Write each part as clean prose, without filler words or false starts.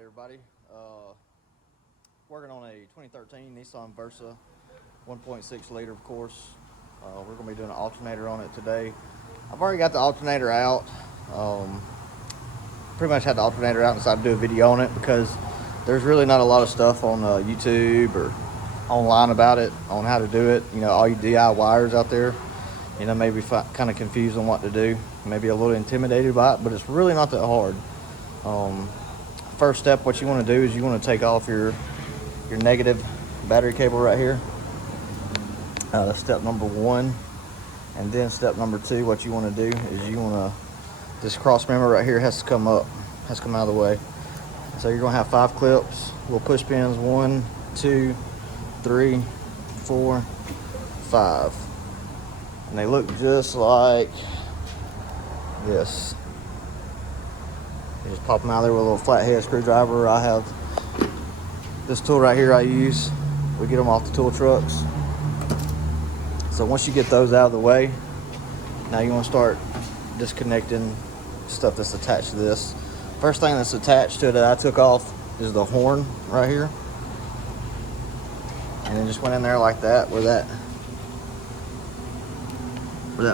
everybody. Working on a 2013 Nissan Versa, 1.6 liter, of course. We're going to be doing an alternator on it today. I've already got the alternator out. Pretty much had the alternator out and decided to do a video on it because there's really not a lot of stuff on YouTube or online about it, on how to do it. You know, all you DIYers out there, you know, maybe kind of confused on what to do, maybe a little intimidated by it, but it's really not that hard. First step, what you want to do is you want to take off your negative battery cable right here. That's step number one. And then step number two, what you want to do is you want to, this cross member right here has to come up, has to come out of the way. So you're going to have 5 clips, little push pins, 1, 2, 3, 4, 5. And they look just like this. You just pop them out there with a little flathead screwdriver. I have this tool right here I use. We get them off the tool trucks. So once you get those out of the way, now you want to start disconnecting stuff that's attached to this. First thing that's attached to it that I took off is the horn right here. And it just went in there like that, where that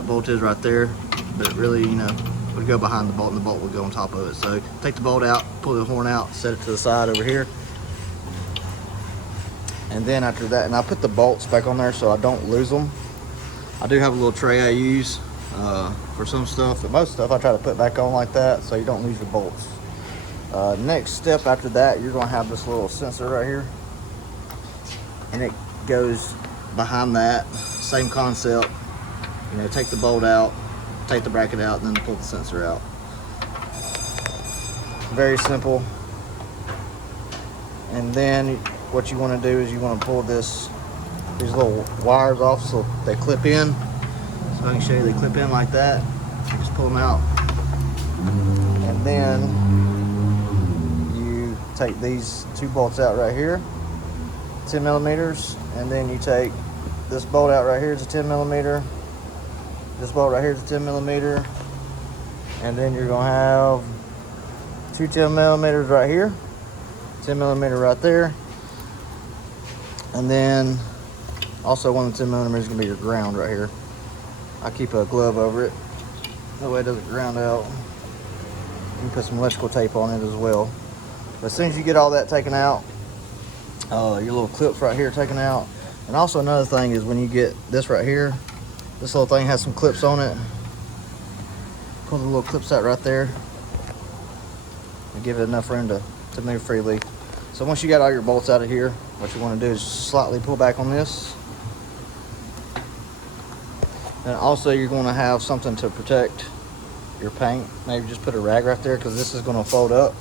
bolt is right there. But really, you know, would go behind the bolt and the bolt would go on top of it. So take the bolt out, pull the horn out, set it to the side over here. And then after that, and I put the bolts back on there so I don't lose them. I do have a little tray I use for some stuff, but most stuff I try to put back on like that so you don't lose your bolts. Next step after that, you're gonna have this little sensor right here. And it goes behind that, same concept. You know, take the bolt out, take the bracket out, and then pull the sensor out. Very simple. And then what you want to do is you want to pull these little wires off so they clip in. So I can show you, they clip in like that. You just pull them out. And then you take these 2 bolts out right here, 10 millimeters, and then you take this bolt out right here, it's a 10 millimeter. This bolt right here is a 10 millimeter. And then you're gonna have 2 10 millimeters right here, 10 millimeter right there. And then also one of the 10 millimeters is gonna be your ground right here. I keep a glove over it, that way it doesn't ground out. You can put some electrical tape on it as well. But as soon as you get all that taken out, your little clips right here taken out. And also another thing is when you get this right here, this little thing has some clips on it. Pull the little clips out right there and give it enough room to move freely. So once you got all your bolts out of here, what you want to do is slightly pull back on this. And also you're going to have something to protect your paint. Maybe just put a rag right there because this is going to fold up.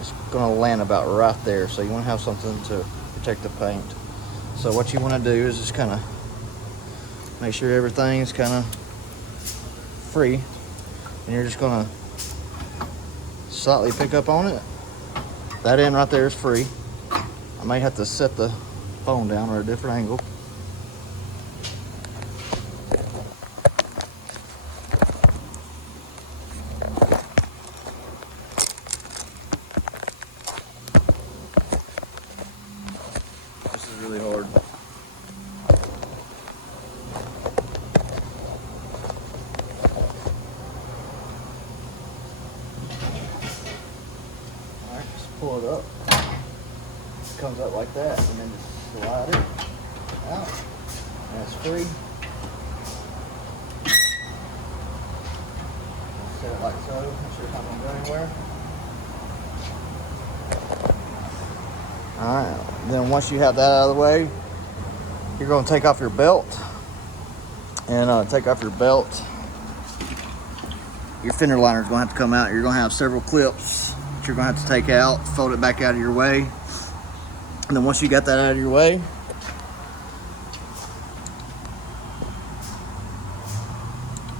It's going to land about right there. So you want to have something to protect the paint. So what you want to do is just kind of make sure everything's kind of free. And you're just going to slightly pick up on it. That end right there is free. I may have to set the phone down or a different angle. This is really hard. Alright, just pull it up. It comes up like that, and then just slide it out. And it's free. Set it like so. Make sure it's not going to go anywhere. Alright, then once you have that out of the way, you're going to take off your belt. And take off your belt. Your fender liner is going to have to come out. You're going to have several clips that you're going to have to take out, fold it back out of your way. And then once you got that out of your way,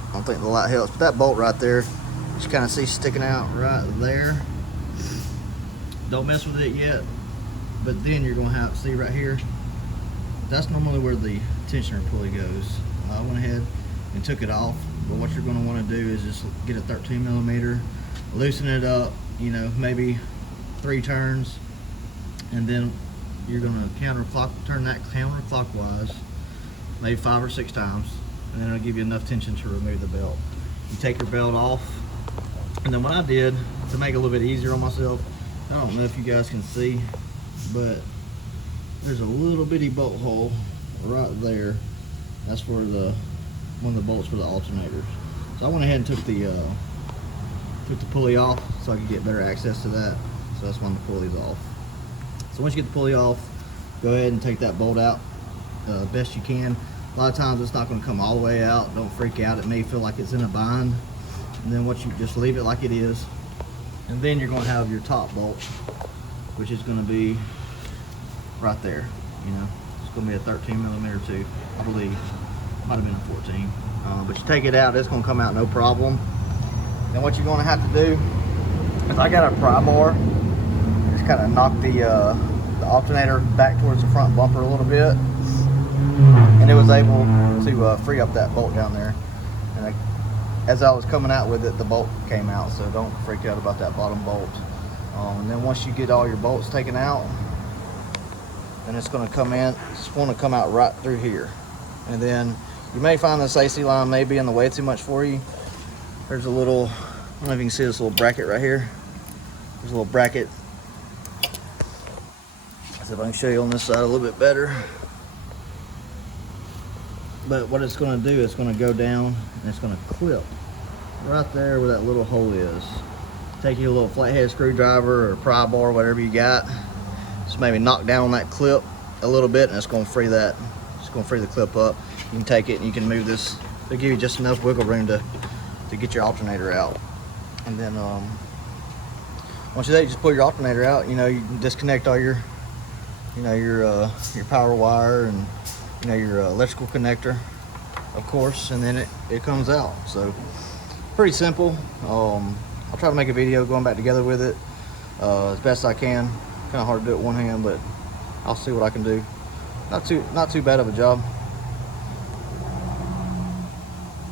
I don't think the light helps, but that bolt right there, you kind of see sticking out right there. Don't mess with it yet, but then you're going to have to see right here, that's normally where the tensioner pulley goes. I went ahead and took it off, but what you're going to want to do is just get a 13 millimeter, loosen it up, you know, maybe 3 turns, and then you're gonna turn that counterclockwise, maybe 5 or 6 times, and then it'll give you enough tension to remove the belt. You take your belt off, and then what I did to make it a little bit easier on myself, I don't know if you guys can see, but there's a little bitty bolt hole right there. That's for one of the bolts for the alternators. So I went ahead and took the pulley off so I could get better access to that. So that's when the pulley's off. So once you get the pulley off, go ahead and take that bolt out best you can. A lot of times it's not going to come all the way out. Don't freak out. It may feel like it's in a bind. And then once you just leave it like it is, and then you're going to have your top bolt, which is going to be right there. You know, it's going to be a 13mm too, I believe. Might have been a 14. But you take it out, it's going to come out no problem. And what you're going to have to do is, I got a pry bar. Just kind of knock the alternator back towards the front bumper a little bit, and it was able to free up that bolt down there. And as I was coming out with it, the bolt came out, so don't freak out about that bottom bolt. And then once you get all your bolts taken out, then it's going to come in. It's going to come out right through here. And then you may find this AC line may be in the way too much for you. There's a little, I don't know if you can see this little bracket right here. There's a little bracket. See if I can show you on this side a little bit better. But what it's going to do, it's going to go down and it's going to clip right there where that little hole is. Take you a little flathead screwdriver or pry bar, whatever you got. Just maybe knock down on that clip a little bit, and it's going to free that. It's going to free the clip up. You can take it and you can move this. They'll give you just enough wiggle room to get your alternator out. And then once you do that, you just pull your alternator out. You know, you can disconnect all your, you know, your power wire and, you know, your electrical connector, of course, and then it comes out. So pretty simple. I'll try to make a video going back together with it as best I can. Kind of hard to do it one hand, but I'll see what I can do. Not too bad of a job.